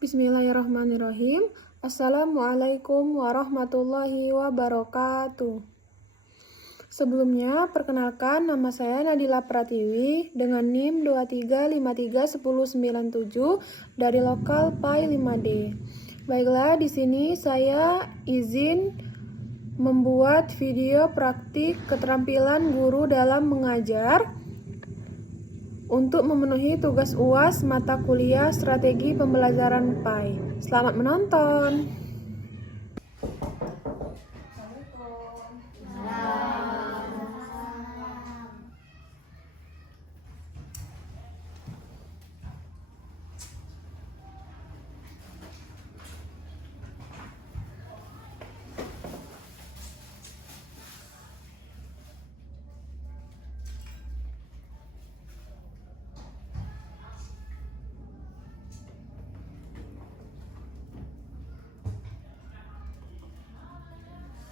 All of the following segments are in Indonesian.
Bismillahirrahmanirrahim. Assalamualaikum warahmatullahi wabarakatuh. Sebelumnya, perkenalkan nama saya Nadila Pratiwi dengan NIM 23531097 dari lokal PAI 5D. Baiklah, di sini saya izin membuat video praktik keterampilan guru dalam mengajar untuk memenuhi tugas UAS mata kuliah Strategi Pembelajaran PAI. Selamat menonton.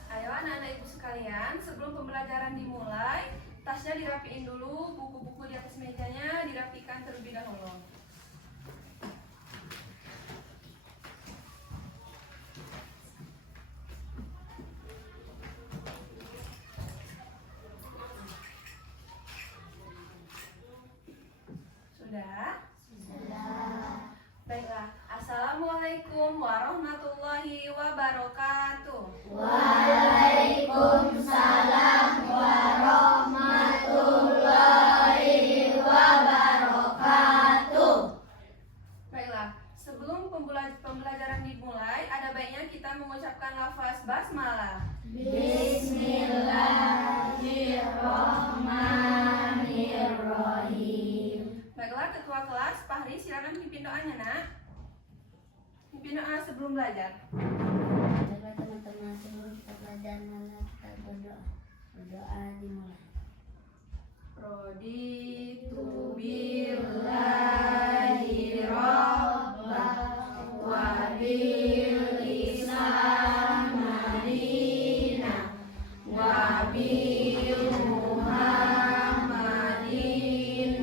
Ayo anak-anak ibu sekalian, sebelum pembelajaran dimulai, tasnya dirapiin dulu, buku-buku di atas mejanya dirapikan terlebih dahulu. Sudah? Sudah. Baiklah, Assalamualaikum warahmatullahi wabarakatuh. Waalaikumsalam warahmatullahi wabarakatuh. Baiklah, sebelum pembelajaran dimulai, ada baiknya kita mengucapkan lafaz basmalah. Bismillahirrahmanirrahim. Baiklah, ketua kelas, Fahri, silakan pimpin doanya, nak. Pimpin doa sebelum belajar. Baiklah teman-teman, sebelum kita belajar, malah kita berdoa. Berdoa dimulai. Raditu billahi rabban wa bil islam madinah wa bil muhammadin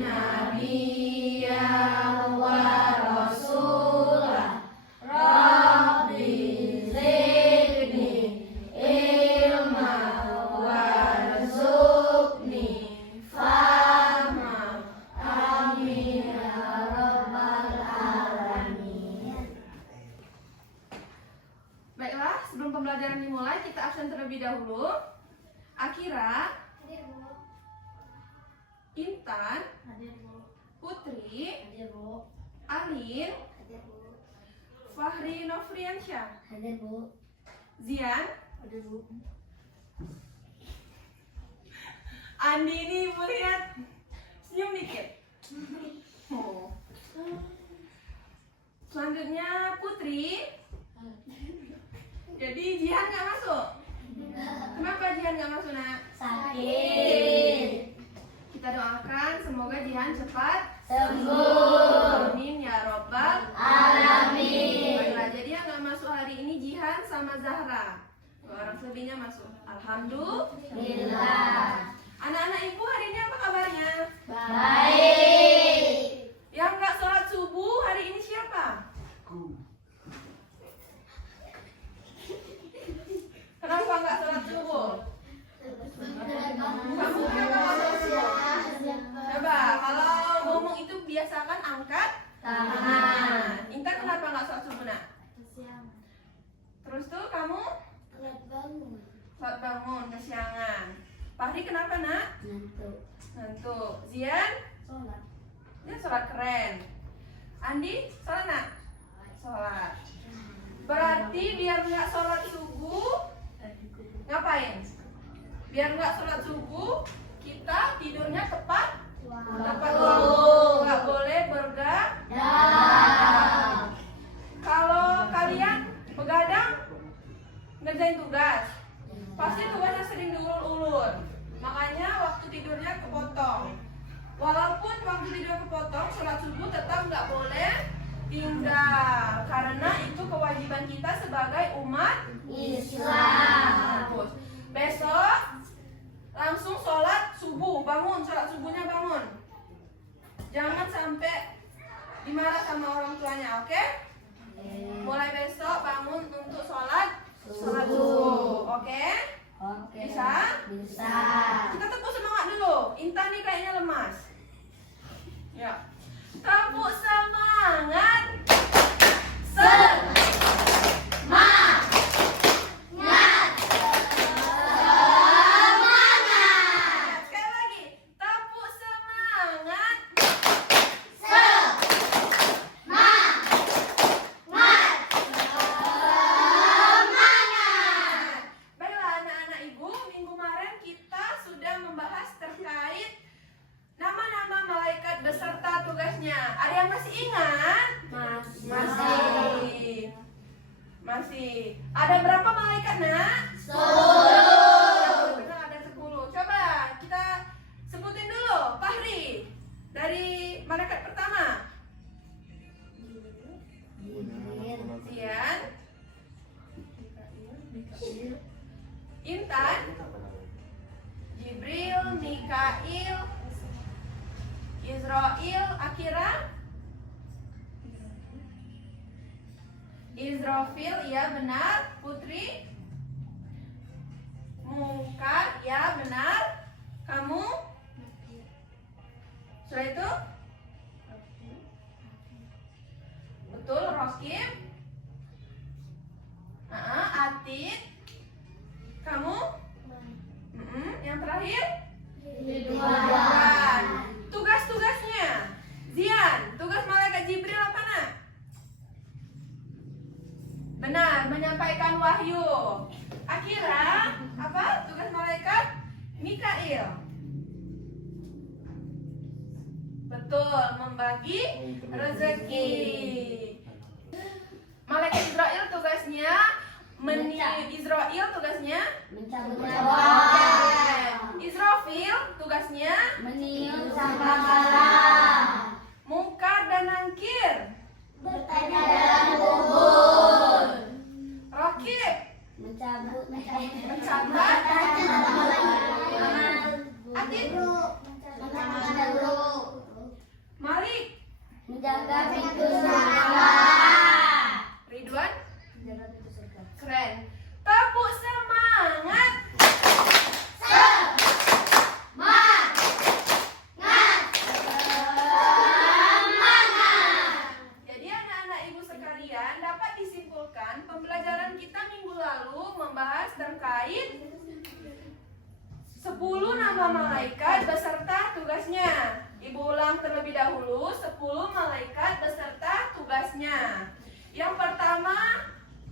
nabiyyan wa rasulah. Rabbi zidni ilma warzuqni fahma. Amin ya rabbal alamin. Baiklah, sebelum pembelajaran dimulai, kita absen terlebih dahulu. Akira, Intan, Putri, Alin, Fahri Nofriansyah, Hadir Bu. Zian, Hadir Bu. Andini, Bu, lihat. Senyum dikit. Oh. Selanjutnya Putri. Jadi Jihan nggak masuk? Kenapa Jihan nggak masuk, nak? Sakit. Kita doakan semoga Jihan cepat Sembuh. Amin ya robbal Alamin. Baiklah, jadi yang nggak masuk hari ini Jihan sama Zahra. Dua orang selebihnya masuk. Alhamdulillah. Anak-anak ibu hari ini apa kabarnya? Baik. Yang nggak sholat subuh hari ini siapa? Kenapa nggak sholat subuh? Kamu kenapa nggak sholat subuh? Coba, kalau ngomong itu biasakan angkat tangan. Intan kenapa nggak sholat subuh, nak? Terus tuh kamu sholat bangun kesiangan. Fahri kenapa, nak? Ngantuk. Zian? Dia sholat keren. Andi sholat, nak? Sholat. Berarti biar nggak sholat subuh, ngapain? Biar nggak sholat subuh, kita tidurnya tepat waktu. Nggak boleh bergadang. Kalau kalian begadang ngerjain tugas, pasti tugasnya sering diulur-ulur. Makanya waktu tidurnya kepotong. Walaupun waktu tidur kepotong, sholat subuh tetap nggak boleh tinggal, karena itu kewajiban kita sebagai umat Islam. Terus, besok langsung sholat subuh, bangun, sholat subuhnya bangun. Jangan sampai dimarah sama orang tuanya, oke? Sholat subuh. Oke? Oke. Bisa? Bisa. Kita tepuk semangat dulu. Intan nih kayaknya lemas. Ya. Tepuk semangat. Sekali lagi. Tepuk semangat. Baiklah anak-anak ibu, minggu kemarin kita sudah membahas terkait nama-nama malaikat beserta tugasnya. Ada yang masih ingat? Masih. Ada berapa malaikat, Nak? 10. Benar, ada 10. Coba kita sebutin dulu. Fahri, dari malaikat pertama. Zian, Intan, Jibril, Mikail, Israel, Akira, Israfil, ya benar. Putri, Munkar, ya benar. Kamu? Setelah itu? Betul, Rokib. Atit. Kamu? Yang terakhir? Ridwan. Tugas-tugasnya. Zian, tugas malaikat Jibril apa, Nak? Benar, menyampaikan wahyu. Akira, apa? Tugas malaikat Mikail. Betul, membagi rezeki. Malaikat Israel tugasnya Israel tugasnya Mencabut Oke. nyawa. Israfil tugasnya Meniup sangkakala. Munkar dan Nakir. Bertanya dalam kubur. Rokib Mencatat. mencatat. Atit Mencatat dulu. Malik. Menjaga pintu surga. Ridwan. Keren. Tepuk semangat. Jadi anak-anak ibu sekalian, dapat disimpulkan pembelajaran kita minggu lalu membahas terkait 10 nama malaikat beserta tugasnya. Ibu ulang terlebih dahulu 10 malaikat beserta tugasnya. Yang pertama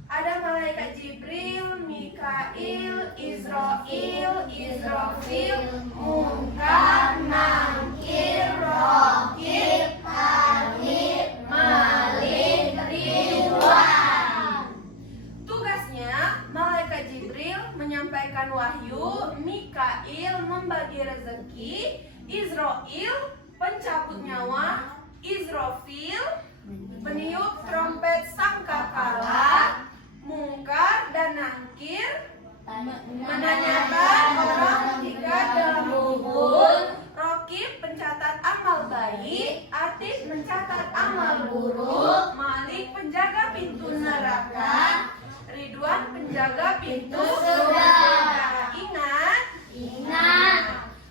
ada malaikat Jibril, Mikail, Israel, Israfil, Munkar, Nakir, Rokib, Atit, Malik, Ridwan. Tugasnya malaikat Jibril menyampaikan wahyu, Mikail membagi rezeki, Israel pencabut nyawa, Israfil meniup trompet sangkakala, Munkar dan Nakir menanyakan orang jika dalam kubur, Rokib pencatat amal baik, Atit mencatat amal buruk, Malik penjaga pintu neraka, Ridwan penjaga pintu surga. Ingat?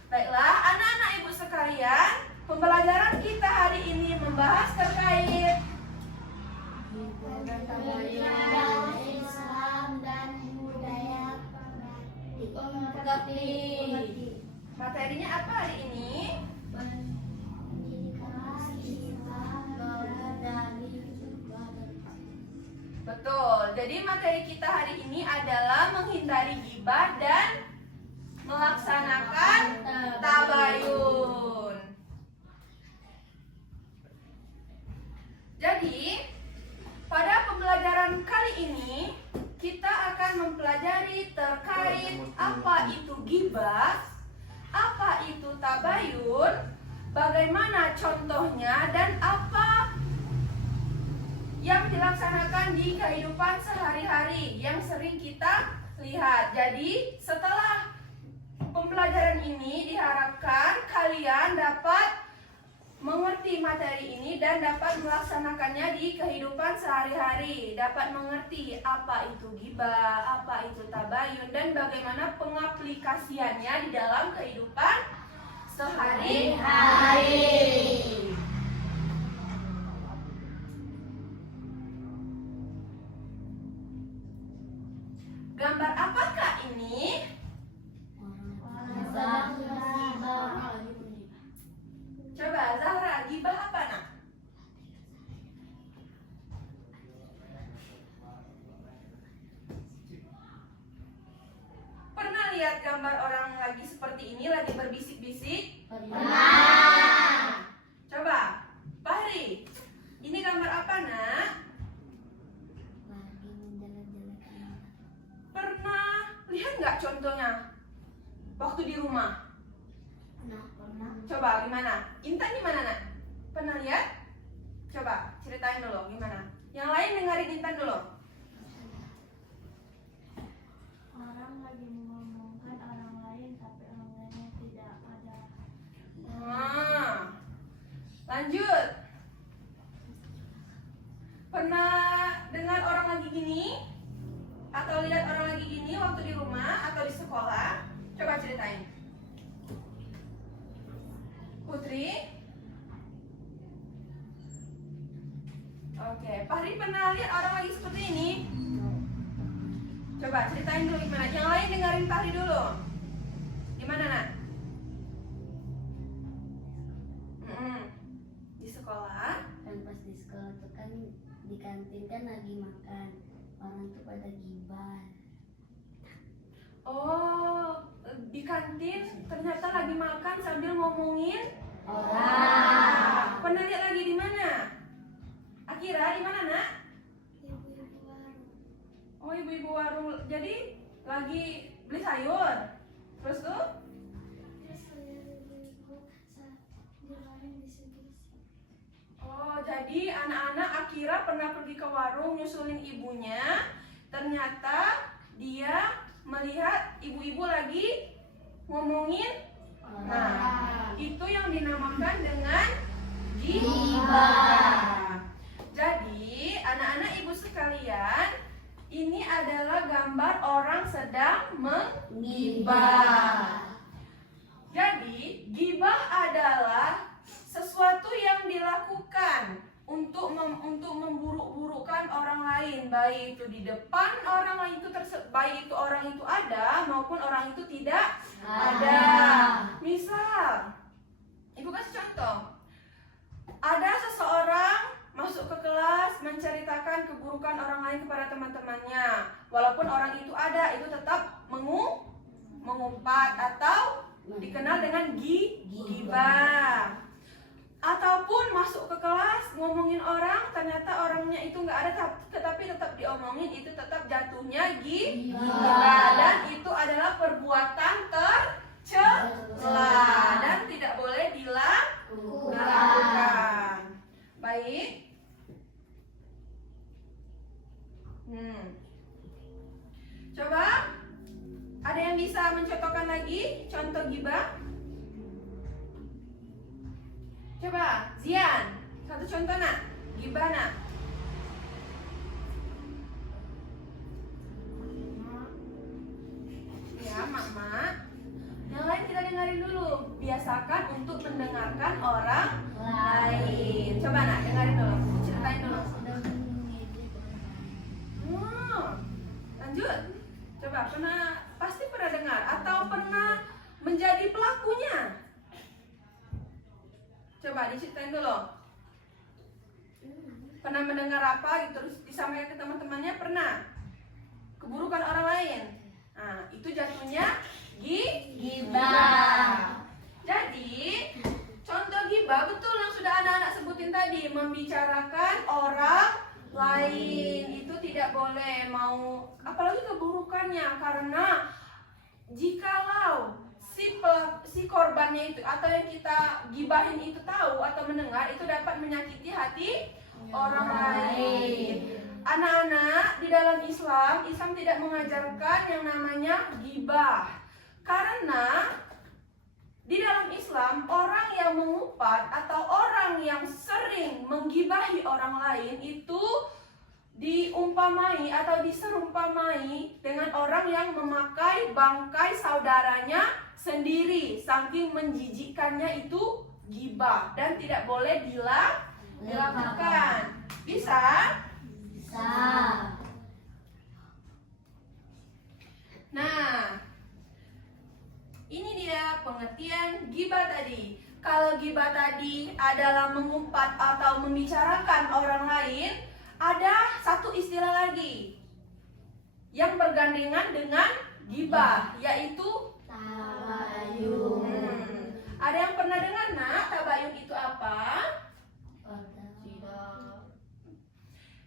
Baiklah, anak-anak ibu sekalian, pembelajaran kita hari ini membahas terkait Islam dan budaya materinya apa hari ini? Betul. Jadi materi kita hari ini adalah menghindari ghibah dan melaksanakan tabayun. Jadi, pada pembelajaran kali ini kita akan mempelajari terkait apa itu ghibah, apa itu tabayun, bagaimana contohnya dan apa yang dilaksanakan di kehidupan sehari-hari yang sering kita lihat. Jadi, setelah pembelajaran ini diharapkan kalian dapat mengerti materi ini dan dapat melaksanakannya di kehidupan sehari-hari. Dapat mengerti apa itu ghibah, apa itu tabayun, dan bagaimana pengaplikasiannya di dalam kehidupan sehari-hari. Gambar apakah ini? Coba Zahra, ghibah apa nak? Pernah lihat gambar orang lagi seperti ini, lagi berbisik-bisik? Pernah. Coba, Fahri, ini gambar apa nak? Lagi menjalan-jalan. Pernah lihat nggak contohnya? Waktu di rumah? Pernah. Coba gimana? Intan gimana nak? Pernah lihat? Coba ceritain dulu gimana. Yang lain dengerin Intan dulu. Orang lagi mengomongkan orang lain tapi orang lainnya tidak ada. Lanjut. Pernah dengar orang lagi gini? Atau lihat orang lagi gini waktu di rumah atau di sekolah? Coba ceritain. Putri? Oke, Fahri pernah lihat orang lagi seperti ini? Coba ceritain dulu gimana. Yang lain dengerin Fahri dulu. Gimana nak? Di sekolah? Kan pas di sekolah tuh kan di kantin kan lagi makan. Orang tuh pada gibah. Oh, di kantin ternyata lagi makan sambil ngomongin Orang. Pernah lihat lagi di mana? Akira di mana nak? Ibu-ibu warung. Oh, ibu-ibu warung. Jadi lagi beli sayur. Terus tuh? Terus saya ibu-ibu jualan bisik-bisik. Oh, jadi anak-anak Akira pernah pergi ke warung nyusulin ibunya. Ternyata dia melihat ibu-ibu lagi ngomongin. Nah, itu yang dinamakan dengan ghibah. Jadi, anak-anak ibu sekalian, ini adalah gambar orang sedang menggibah. Jadi, ghibah adalah sesuatu yang dilakukan untuk memburuk-burukkan orang lain, baik itu di depan orang lain itu baik itu orang itu ada maupun orang itu tidak ada. Misal, ibu kasih contoh. Ada seseorang masuk ke kelas menceritakan keburukan orang lain kepada teman-temannya. Walaupun orang itu ada, itu tetap mengumpat atau dikenal dengan ghibah. Ataupun masuk ke kelas ngomongin orang, ternyata orangnya itu nggak ada, tetapi tetap diomongin, itu tetap jatuhnya ghibah. Dan itu adalah perbuatan tercela dan tidak boleh dilakukan. Baik. Coba, ada yang bisa mencontohkan lagi contoh ghibah? Coba, Zian, satu contoh nak, ghibah nak. Ya, mak. Yang lain kita dengerin dulu. Biasakan untuk mendengarkan orang lain. Coba nak, dengerin dulu, ceritain dulu. Lanjut. Coba, pasti pernah dengar atau pernah menjadi pelakunya? Coba diceritain dulu. Pernah mendengar apa gitu terus disampaikan ke teman-temannya, pernah? Keburukan orang lain. Nah, itu jatuhnya ghibah. Jadi, contoh ghibah betul yang sudah anak-anak sebutin tadi, membicarakan orang lain. Itu tidak boleh, apalagi keburukannya, karena jikalau si korbannya itu atau yang kita gibahin itu tahu atau mendengar, itu dapat menyakiti hati orang lain. Anak-anak, di dalam Islam tidak mengajarkan yang namanya ghibah. Karena Di dalam Islam, orang yang mengupat atau orang yang sering menggibahi orang lain itu diumpamai atau diserumpamai dengan orang yang memakai bangkai saudaranya sendiri. Saking menjijikkannya itu gibah dan tidak boleh dilakukan. Bisa? Bisa. Nah, ini dia pengertian gibah tadi. Kalau gibah tadi adalah mengumpat atau membicarakan orang lain, ada satu istilah lagi yang bergandengan dengan gibah, yaitu Tabayun. Ada yang pernah dengar, Nak, tabayun itu apa?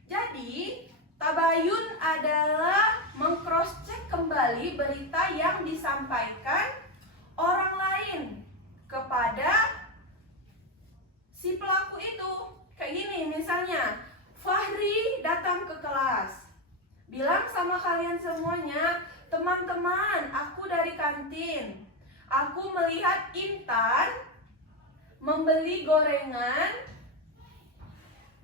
Jadi, tabayun adalah meng-cross-check kembali berita yang disampaikan orang lain kepada si pelaku itu. Kayak gini misalnya, Fahri datang ke kelas, bilang sama kalian semuanya, teman-teman, aku dari kantin. Aku melihat Intan membeli gorengan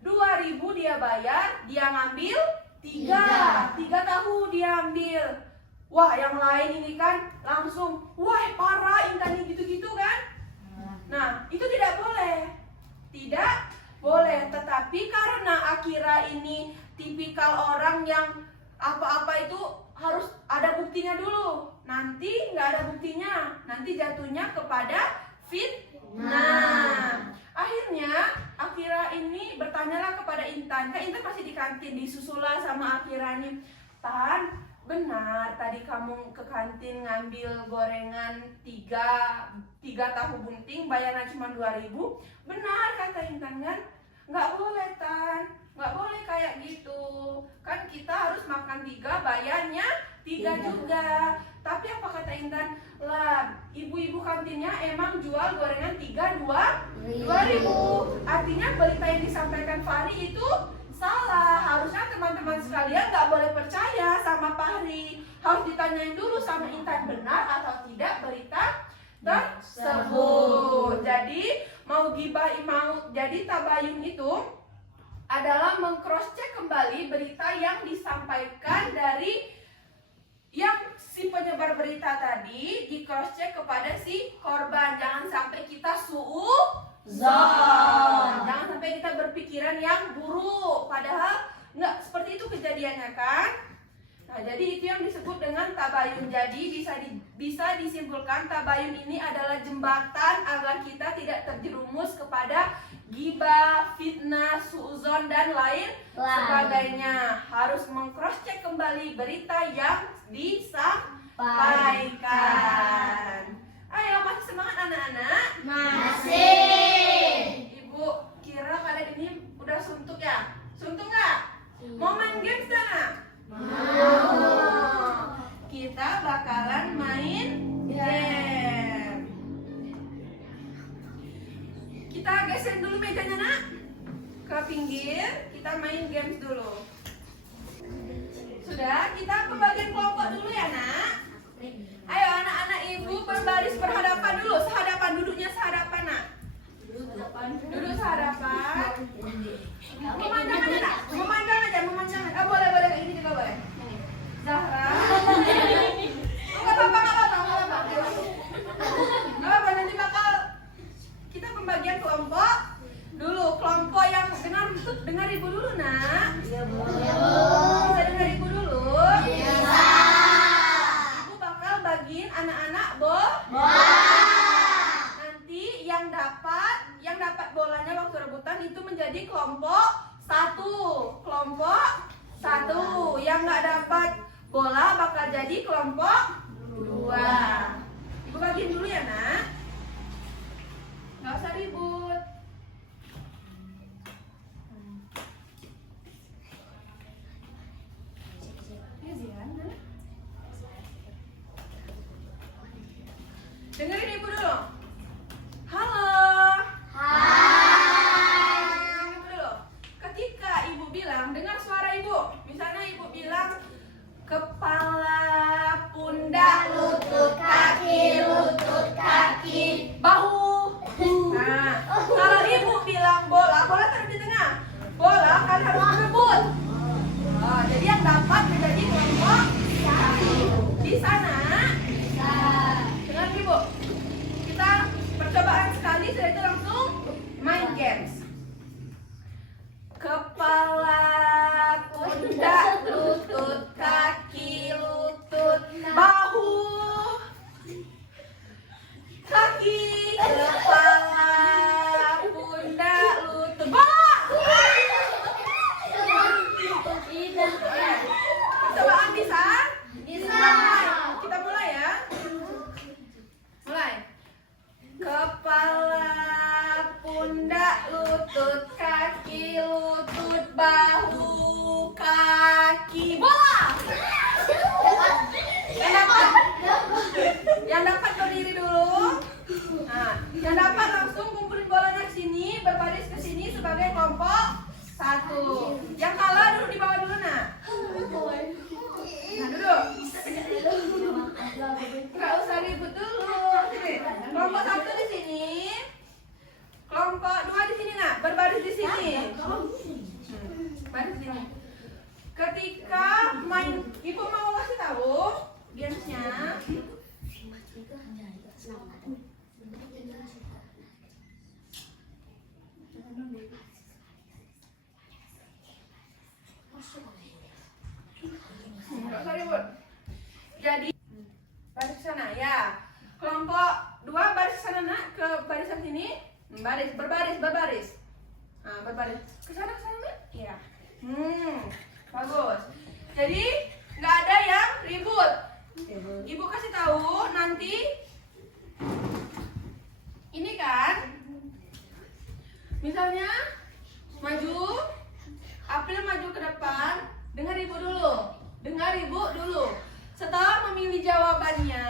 2.000 dia bayar, dia ngambil 3 tahu dia ambil. Wah, yang lain ini kan langsung, wah parah Intan ini gitu-gitu kan. Nah, itu tidak boleh. Tidak boleh, tetapi karena Akira ini tipikal orang yang apa-apa itu harus ada buktinya dulu. Nanti nggak ada buktinya, nanti jatuhnya kepada fitnah. Akhirnya Akira ini bertanyalah kepada Intan. Kan Intan masih di kantin, disusulah sama Akira nih. Tan, benar tadi kamu ke kantin ngambil gorengan 3 tahu bunting, bayarnya cuma 2.000. Benar kata Intan kan? Nggak boleh Tan, nggak boleh kayak gitu. Kan kita harus makan 3, bayarnya 3 juga. Tapi apa kata Intan? Lah, ibu-ibu kantinnya emang jual gorengan 2.000. Artinya berita yang disampaikan Fahri itu salah. Harusnya teman-teman sekalian nggak boleh percaya sama Fahri. Harus ditanyain dulu sama Intan, benar atau tidak berita tersebut. Jadi jadi tabayun itu adalah meng-cross-check kembali berita yang disampaikan dari yang si penyebar berita tadi, di cross-check kepada si korban. Jangan sampai kita suudzon. Jangan sampai kita berpikiran yang buruk, padahal nggak seperti itu kejadiannya kan. Nah, jadi itu yang disebut dengan tabayun. Jadi bisa disimpulkan tabayun ini adalah jembatan agar kita tidak terjerumus kepada ghibah, fitnah, suudzon dan lain sebagainya. Harus meng-cross-check kembali berita yang disampaikan. Ayo, masih semangat anak-anak? Masih. Ibu kira kalian ini udah suntuk ya? Suntuk nggak? Mau main games nggak? Mau. Kita bakalan main game. Kita geser dulu mejanya, Nak, ke pinggir. Kita main games dulu. Sudah, kita ke bagian kelompok dulu ya, Nak. Ayo anak-anak ibu berbaris berhadapan dulu. Sehadapan, duduknya sehadapan, Nak. Duduk sehadapan. Memandang aja, Nak. Memandang aja. Boleh, kayak ini juga boleh. Zahra. Enggak apa-apa. Nanti bakal kita pembagian kelompok dulu. Kelompok yang dengar ibu dulu, Nak. Iya, Bu. Bisa dengar ibu dulu? Bisa. Ibu bakal bagiin anak-anak nanti yang dapat bolanya waktu rebutan itu menjadi kelompok 1. Kelompok 1. Yang nggak dapat bola bakal jadi kelompok 2. Ibu bagiin dulu ya, Nak. Nggak usah ribut. Dengerin ibu dulu. Halo. Hai. Dengerin ibu dulu. Ketika ibu bilang, dengar suara ibu. Misalnya ibu bilang kepala, pundak, Lutut kaki. kaki, bahu. Nah, kalau ibu bilang bola, bola taruh di tengah. Bola kan harus berebut. Oh, jadi yang dapat menjadi kelompok satu. Di sana, dengar ibu. Kita percobaan sekali, setelah itu langsung main games. Kepala, pundak, lutut, kaki, lutut, bahu, kaki, kepala, pundak, lutut, percobaan bisa? Kita mulai ya. Mulai. Kepala, pundak, lutut, kaki, lutut, bahu, kaki, bola. Yang dapat berdiri dulu. Nah, yang dapat langsung kumpulin bolanya ke sini, berbaris ke sini sebagai kelompok satu. Yang kalah duduk di bawah dulu, nak. Nah, duduk. Enggak usah ribut dulu. Sini. Kelompok satu di sini. Kelompok dua di sini, nak. Berbaris di sini. Baris di sini. Ketika main, ibu mau kasih tahu gamesnya. Enggak usah ribut. Jadi baris ke sana ya. Kelompok dua baris ke sana, nak, ke barisan sini. Baris, berbaris. Nah, berbaris. Ke sana, nak? Iya. Bagus. Jadi nggak ada yang ribut. Ibu kasih tahu nanti. Ini kan, misalnya maju, April maju ke depan. Dengar ibu dulu. Setelah memilih jawabannya,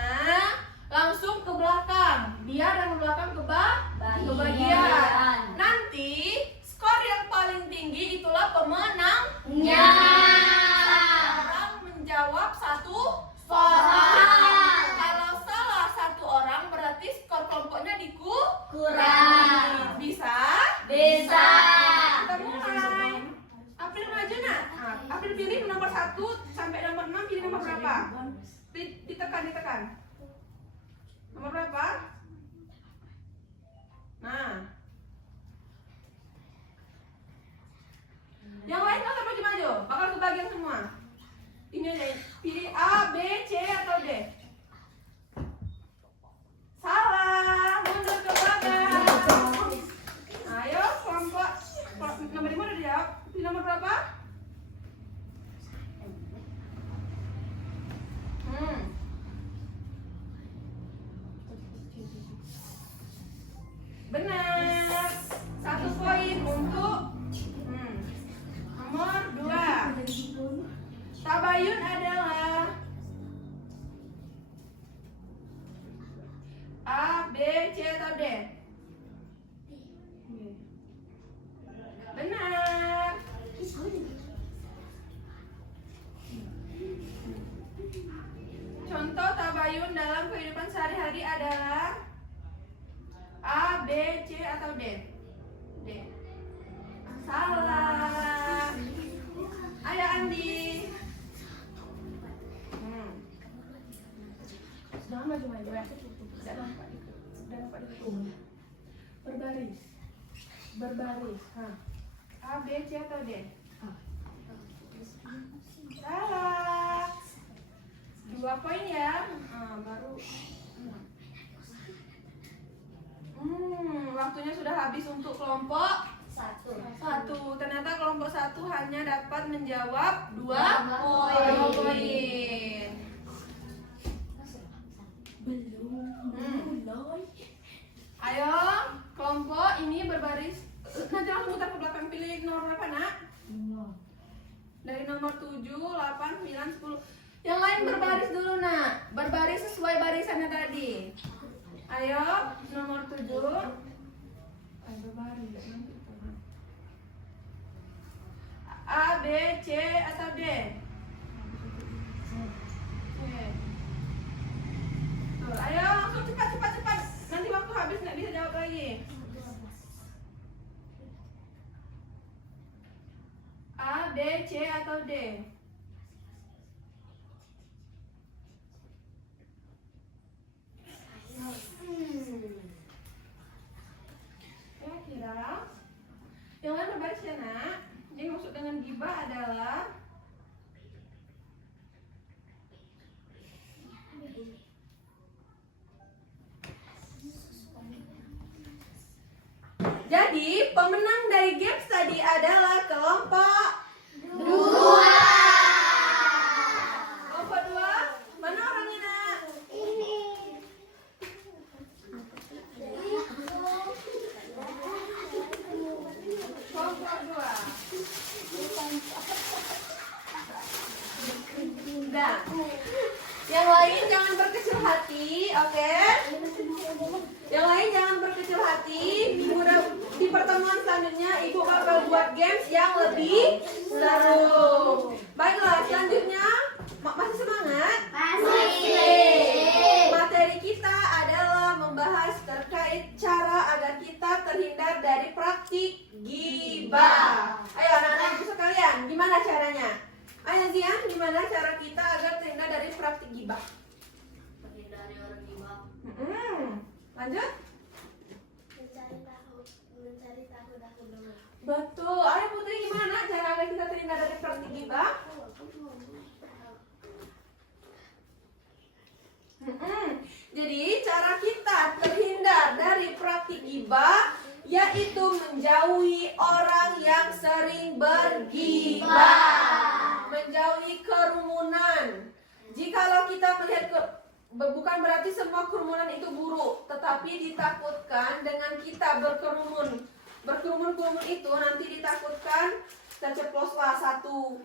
langsung ke belakang. Biar yang belakang ke bagian. Nanti skor yang paling tinggi itulah pemenangnya. Orang menjawab satu soal. Kalau salah satu orang berarti skor kelompoknya kurang. Bisa? Bisa. Kita mulai. April maju, nak. April pilih nomor 1 sampai nomor 6, pilih nomor berapa? Ditekan. Nomor berapa? Nah. Yang lain nggak usah maju-maju, bakal kebagian semua. Ini aja, pilih A, B, C atau D. Salah, mundur ke belakang. Ayo, kelompok nomor 5 udah dijawab. Pilih nomor berapa? Benar. 1 poin untuk nomor 2. Tabayun adalah A, B, C atau D? Benar. Contoh tabayun dalam kehidupan sehari-hari adalah A, B, C atau D? D. Salah. Ayo Andi. Jangan maju-maju ya. Sudah nampak itu. Berbaris. A, B, C atau D? Salah. 2 poin ya. Baru. Waktunya sudah habis untuk kelompok 1. Ternyata kelompok 1 hanya dapat menjawab 2 poin. Ayo, kelompok ini berbaris. Nanti langsung putar ke belakang. Pilih nomor berapa, nak? Dari nomor 7, 8, 9, 10. Yang lain berbaris dulu, nak. Berbaris sesuai barisannya tadi. Ayo, nomor 7. Ayo berbaris. A, B, C atau D? Tuh, ayo langsung cepat. Nanti habis nggak bisa jawab lagi? A, B, C atau D? Kira-kira yang lain berbaris ya nak. Yang maksud dengan gibah adalah jadi pemenang dari games tadi adalah kelompok 2. Kelompok 2, mana orangnya nak? Kelompok 2. Nah, yang lain jangan berkecil hati, oke? Yang lain jangan berkecil hati. Di pertemuan selanjutnya Ibu bakal buat games yang lebih seru. Baiklah, selanjutnya masih semangat? Masih. Materi kita adalah membahas terkait cara agar kita terhindar dari praktik gibah. Ayo anak-anak ibu sekalian, gimana caranya? Ayo Zian, gimana cara kita agar terhindar dari praktik gibah? Menghindari orang gibah. Lanjut? Mencari tahu dulu. Betul. Ayo Putri, gimana cara agar kita terhindar dari praktik gibah? Jadi cara kita terhindar dari praktik gibah yaitu menjauhi orang yang sering bergibah, menjauhi kerumunan. Jikalau kita melihat bukan berarti semua kerumunan itu buruk, tetapi ditakutkan dengan kita berkerumun itu nanti ditakutkan terceploslah satu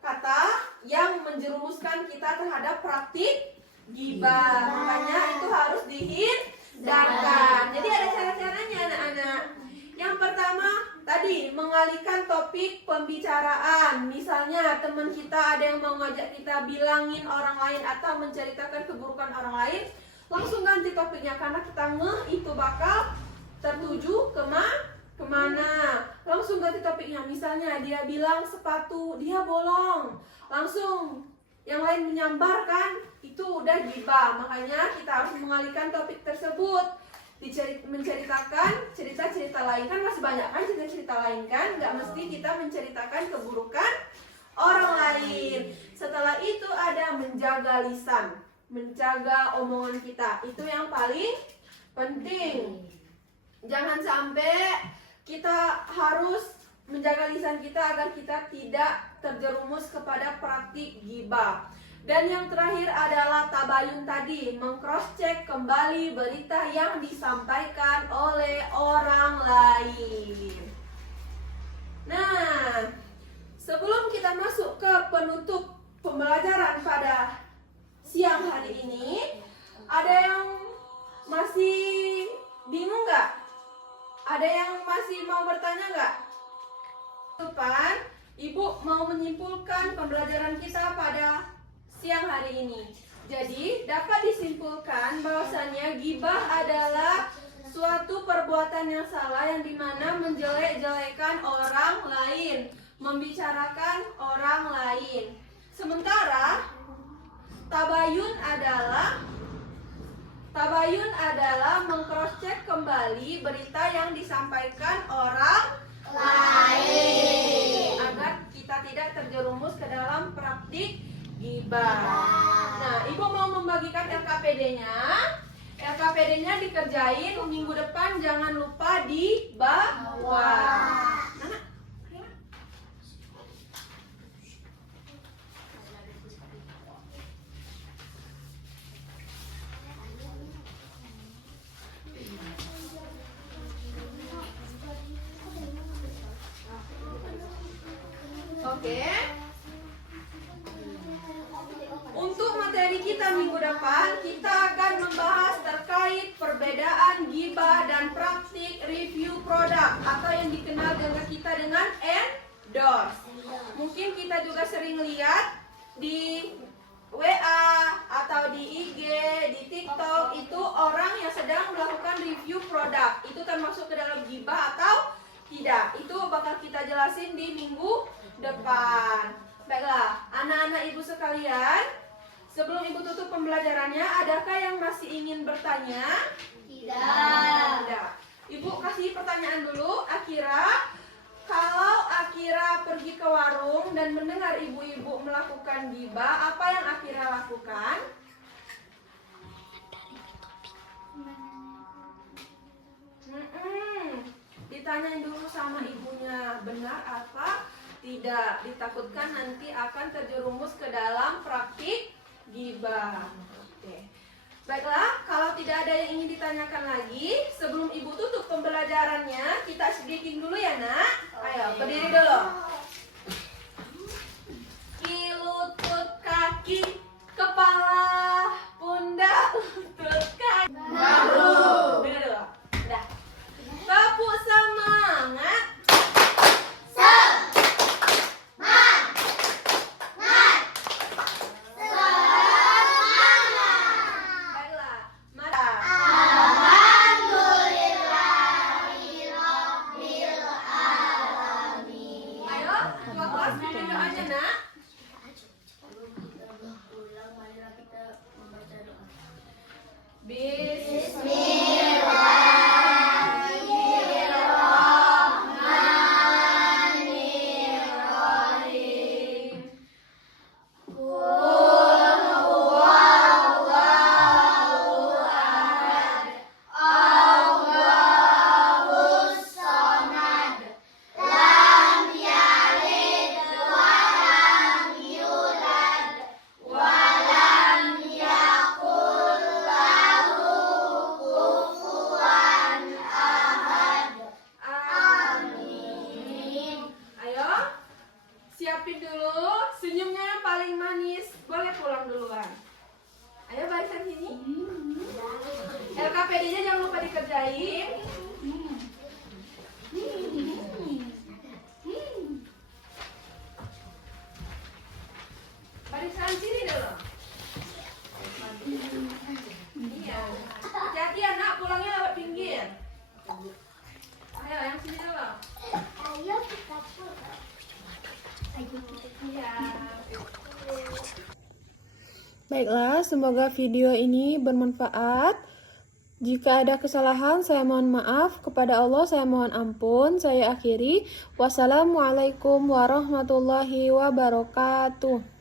kata yang menjerumuskan kita terhadap praktik gibah. Makanya itu harus dihindarkan. Jadi ada cara-caranya anak-anak. Yang pertama tadi mengalihkan topik pembicaraan. Misalnya teman kita ada yang mau ngajak kita bilangin orang lain atau menceritakan keburukan orang lain, langsung ganti topiknya karena kita itu bakal tertuju kemana. Langsung ganti topiknya. Misalnya dia bilang sepatu dia bolong, langsung yang lain menyambarkan, itu udah gibah. Makanya kita harus mengalihkan topik tersebut, menceritakan cerita-cerita lain. Kan masih banyak kan cerita-cerita lain kan, nggak mesti kita menceritakan keburukan orang lain. Setelah itu ada menjaga lisan, menjaga omongan kita. Itu yang paling penting. Jangan sampai kita harus menjaga lisan kita agar kita tidak terjerumus kepada praktik gibah. Dan yang terakhir adalah tabayun tadi, meng-cross-check kembali berita yang disampaikan oleh orang lain. Nah, sebelum kita masuk ke penutup pembelajaran pada siang hari ini, ada yang masih bingung nggak? Ada yang masih mau bertanya nggak? Depan, Ibu mau menyimpulkan pembelajaran kita pada siang hari ini. Jadi, dapat disimpulkan bahwasannya gibah adalah suatu perbuatan yang salah yang dimana menjelek-jelekan orang lain, membicarakan orang lain. Sementara tabayun adalah meng-cross-check kembali berita yang disampaikan orang lain agar kita tidak terjerumus ke dalam praktik gibah. Nah, Ibu mau membagikan LKPD-nya. LKPD-nya dikerjain minggu depan, jangan lupa dibawa. Anak, ayo. Oke. Untuk materi kita minggu depan, kita akan membahas terkait perbedaan gibah dan praktik review produk atau yang dikenal dengan endorse. Mungkin kita juga sering lihat di WA atau di IG, di TikTok itu orang yang sedang melakukan review produk. Itu termasuk ke dalam ghibah atau tidak? Itu bakal kita jelasin di minggu depan. Baiklah, anak-anak ibu sekalian, sebelum ibu tutup pembelajarannya, adakah yang masih ingin bertanya? Tidak. Ibu kasih pertanyaan dulu, Akira. Kalau Akira pergi ke warung dan mendengar ibu-ibu melakukan ghibah, apa yang Akira lakukan? Ditanyain dulu sama ibunya, benar apa tidak? Ditakutkan nanti akan terjerumus ke dalam praktik ghibah. Oke. Baiklah, kalau tidak ada yang ingin ditanyakan lagi, sebelum ibu tutup pembelajarannya, kita speaking dulu ya nak. Ayo, berdiri dulu. Lutut kaki, kepala, pundak, lutut kaki, bahu. Beda dulu. Udah. Tepuk semangat. Baiklah, mata. Ayo, tua kelas bikin doanya nak. Ulang, marilah kita membaca doa. Bismillahirrahmanirrahim. Ayo, siapin dulu senyumnya yang paling manis. Boleh pulang duluan. Ayo barisan sini. LKPD-nya jangan lupa dikerjain. Barisan sini dulu. Iya. Hati-hati ya nak, pulangnya lewat pinggir. Ayo, yang sini dulu. Ayo kita pulang. Iya. Baiklah, semoga video ini bermanfaat. Jika ada kesalahan, saya mohon maaf. Kepada Allah, saya mohon ampun. Saya akhiri. Wassalamualaikum warahmatullahi wabarakatuh.